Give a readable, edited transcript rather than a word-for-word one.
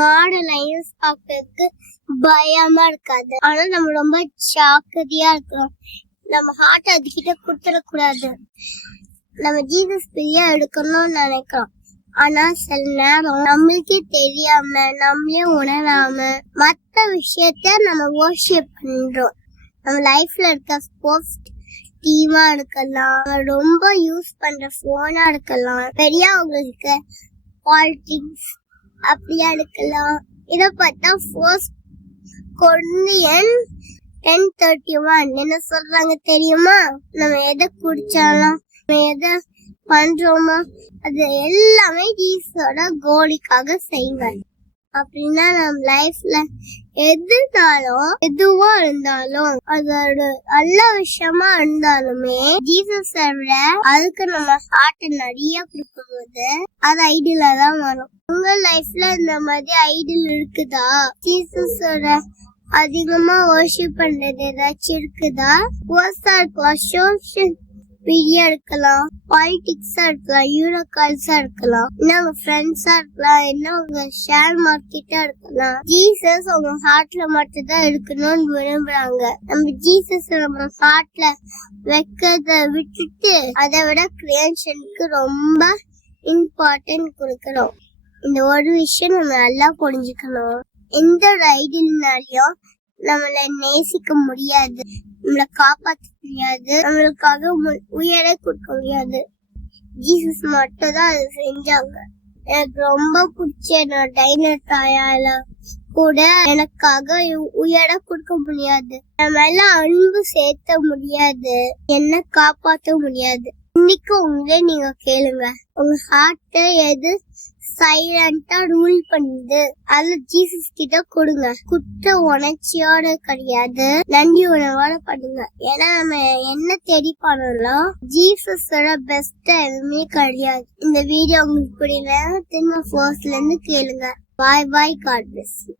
மாடலையும் பார்க்கறதுக்கு பயமா இருக்காது. ஆனா நம்ம ரொம்ப ஜாக்கிரதையா இருக்கணும். நம்ம ஹார்ட் அதுகிட்ட கொடுத்துடக்கூடாது. நம்ம ஜீசஸ் பிரியா எடுக்கணும்னு நினைக்கிறோம். ஆனா சில நேரம் நம்மளுக்கே தெரியாம நம்மளே உணராம மத்த விஷயத்த நம்ம வர்ஷிப் பண்றோம். நம்ம லைஃப்ல இருக்க ஸ்போர்ட்ஸ் டீமா இருக்கலாம், ரொம்ப யூஸ் பண்ற போனா இருக்கலாம், பெரியவங்களுக்கு பாலிடிக்ஸ் அப்படியா இருக்கலாம். இத பார்த்தா ஃபர்ஸ்ட் கொரிந்தியன் 10:31 என்ன சொல்றாங்க தெரியுமா? நம்ம எதை குடிச்சாலும் நம்ம எதை பண்றோமோ அது எல்லாமே ஜீசஸோட கோலிக்காக செய்யுங்க. அப்படின்னா நம்ம லைஃப்ல எதுவா இருந்தாலும் அதோட நல்ல விஷயமா இருந்தாலுமே ஜீசஸ் அதுக்கு நம்ம ஹார்ட் நிறைய கொடுக்கும்போது அது ஐடியலா தான் வரும். உங்க லைஃப்ல இந்த மாதிரி ஐடியல் இருக்குதா? ஜீசஸோட அதிகமா வர்ஷிப் பண்றது ஏதாச்சும் இருக்குதா? கோர்ஸா இருக்கலாம், சோஷியல் மீடியா இருக்கலாம், பாலிடிக்ஸா இருக்கலாம், யூரோகால்ஸா இருக்கலாம், உங்க ஃப்ரெண்ட்ஸா இருக்கலாம், உங்க ஷேர் மார்க்கெட்டா இருக்கலாம். ஜீசஸ் உங்க ஹார்ட்ல மட்டும் தான் இருக்கணும்னு விரும்புறாங்க. நம்ம ஜீசஸ் நம்ம ஹார்ட்ல வைக்கிறத விட்டுட்டு அதை விட கிரியேஷனுக்கு ரொம்ப இம்பார்ட்டன்ட் கொடுக்கணும். இந்த ஒரு விஷயம் நம்ம நல்லா புரிஞ்சுக்கணும். எந்த ஒரு ஐடியல்னாலையும் நம்மள நேசிக்க முடியாது, நம்மள காப்பாற்ற முடியாது, நம்மளுக்காக உயிரை கொடுக்க முடியாது. ஜீசஸ் மட்டும் தான் அதை செஞ்சாங்க. எனக்கு ரொம்ப பிடிச்ச டைனர் தாயால கூட எனக்காக உயிரை கொடுக்க முடியாது, நம்ம எல்லாம் அன்பு சேர்த்த முடியாது, என்ன காப்பாற்ற முடியாது. இன்னைக்கு உங்களே நீங்க கேளுங்க, உங்க ஹார்ட்ட எது சைலண்டா ரூல் பண்ணுது அது ஜீசஸ் கிட்ட கொடுங்க. குற்ற உணர்ச்சியோட கிடையாது, நன்றி உணவோட பண்ணுங்க. ஏன்னா நம்ம என்ன தேடி பண்ணலாம், ஜீசஸோட பெஸ்ட் எதுவுமே கிடையாது. இந்த வீடியோ உங்களுக்கு புரியல திரும்ப ஃபர்ஸ்ட்ல இருந்து கேளுங்க. பாய் பாய், காட் பிளஸ் யூ.